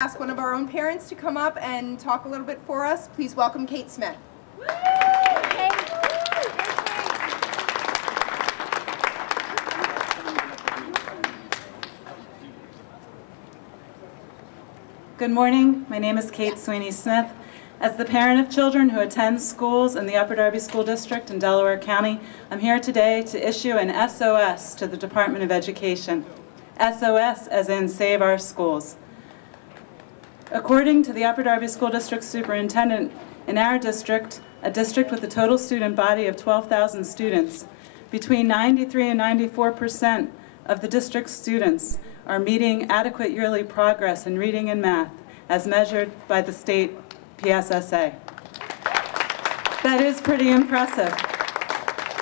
Ask one of our own parents to come up and talk a little bit for us. Please welcome Kate Smith. Good morning. My name is Kate Sweeney Smith. As the parent of children who attend schools in the Upper Darby School District in Delaware County, I'm here today to issue an SOS to the Department of Education. SOS as in Save Our Schools. According to the Upper Darby School District Superintendent, in our district, a district with a total student body of 12,000 students, between 93 and 94% of the district's students are meeting adequate yearly progress in reading and math as measured by the state PSSA. That is pretty impressive.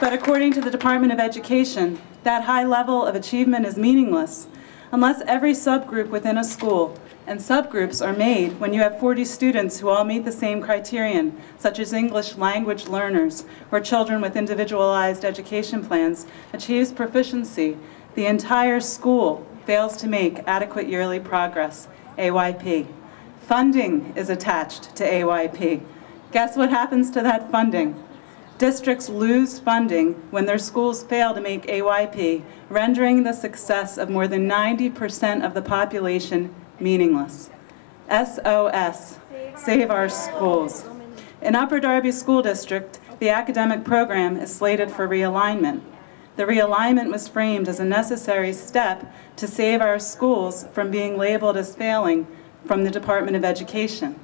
But according to the Department of Education, that high level of achievement is meaningless unless every subgroup within a school, and subgroups are made when you have 40 students who all meet the same criterion, such as English language learners or children with individualized education plans, achieves proficiency, the entire school fails to make adequate yearly progress, AYP. Funding is attached to AYP. Guess what happens to that funding? Districts lose funding when their schools fail to make AYP, rendering the success of more than 90% of the population meaningless. SOS, Save Our Schools. In Upper Darby School District, the academic program is slated for realignment. The realignment was framed as a necessary step to save our schools from being labeled as failing from the Department of Education.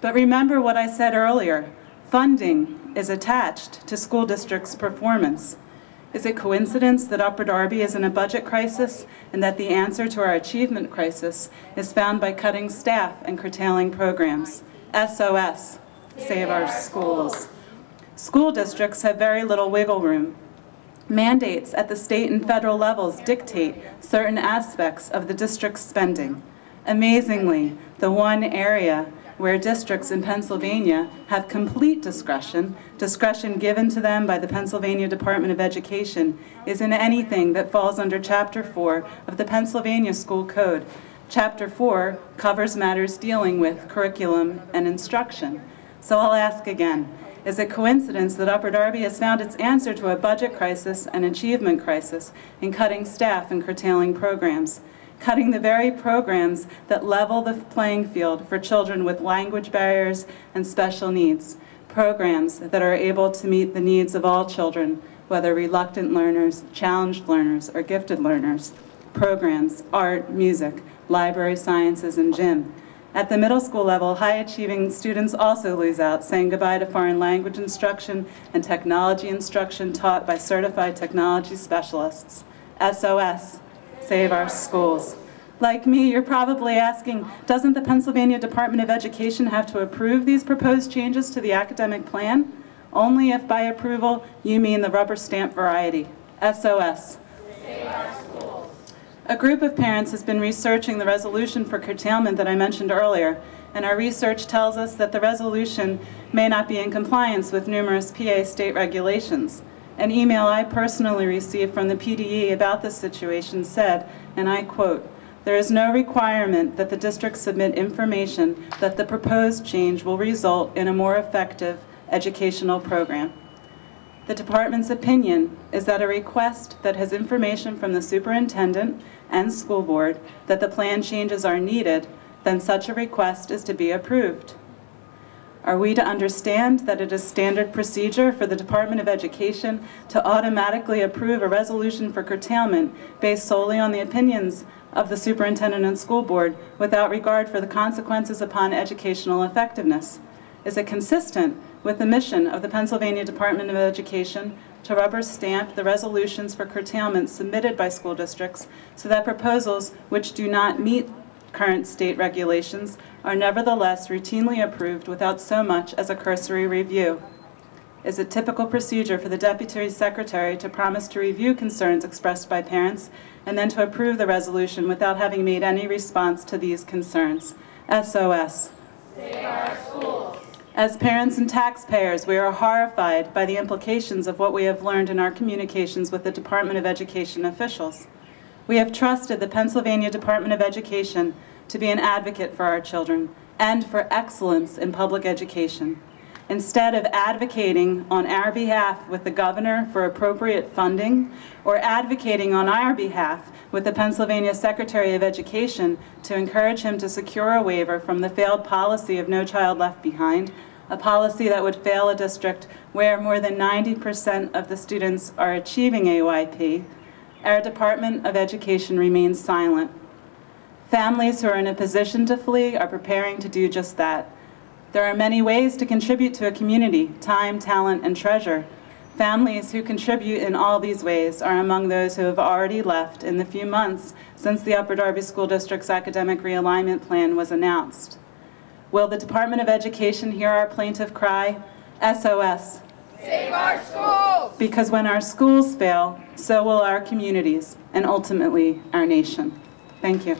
But remember what I said earlier, funding is attached to school districts' performance. Is it coincidence that Upper Darby is in a budget crisis and that the answer to our achievement crisis is found by cutting staff and curtailing programs? SOS, Save Our Schools. School districts have very little wiggle room. Mandates at the state and federal levels dictate certain aspects of the district's spending. Amazingly, the one area where districts in Pennsylvania have complete discretion given to them by the Pennsylvania Department of Education, is in anything that falls under Chapter 4 of the Pennsylvania School Code. Chapter 4 covers matters dealing with curriculum and instruction. So I'll ask again, is it coincidence that Upper Darby has found its answer to a budget crisis and achievement crisis in cutting staff and curtailing programs? Cutting the very programs that level the playing field for children with language barriers and special needs, programs that are able to meet the needs of all children, whether reluctant learners, challenged learners, or gifted learners, programs, art, music, library sciences, and gym. At the middle school level, high-achieving students also lose out, saying goodbye to foreign language instruction and technology instruction taught by certified technology specialists. SOS. Save Our Schools. Like me, you're probably asking, doesn't the Pennsylvania Department of Education have to approve these proposed changes to the academic plan? Only if by approval you mean the rubber stamp variety. SOS. Save Our Schools. A group of parents has been researching the resolution for curtailment that I mentioned earlier, and our research tells us that the resolution may not be in compliance with numerous PA state regulations. An email I personally received from the PDE about this situation said, and I quote, "There is no requirement that the district submit information that the proposed change will result in a more effective educational program." The department's opinion is that a request that has information from the superintendent and school board that the plan changes are needed, then such a request is to be approved. Are we to understand that it is standard procedure for the Department of Education to automatically approve a resolution for curtailment based solely on the opinions of the superintendent and school board without regard for the consequences upon educational effectiveness? Is it consistent with the mission of the Pennsylvania Department of Education to rubber stamp the resolutions for curtailment submitted by school districts so that proposals which do not meet current state regulations are nevertheless routinely approved without so much as a cursory review? Is it typical procedure for the Deputy Secretary to promise to review concerns expressed by parents and then to approve the resolution without having made any response to these concerns? SOS. Save Our Schools. As parents and taxpayers, we are horrified by the implications of what we have learned in our communications with the Department of Education officials. We have trusted the Pennsylvania Department of Education to be an advocate for our children and for excellence in public education. Instead of advocating on our behalf with the governor for appropriate funding, or advocating on our behalf with the Pennsylvania Secretary of Education to encourage him to secure a waiver from the failed policy of No Child Left Behind, a policy that would fail a district where more than 90% of the students are achieving AYP, our Department of Education remains silent. Families who are in a position to flee are preparing to do just that. There are many ways to contribute to a community: time, talent, and treasure. Families who contribute in all these ways are among those who have already left in the few months since the Upper Darby School District's academic realignment plan was announced. Will the Department of Education hear our plaintive cry? SOS. Save our schools! Because when our schools fail, so will our communities, and ultimately our nation. Thank you.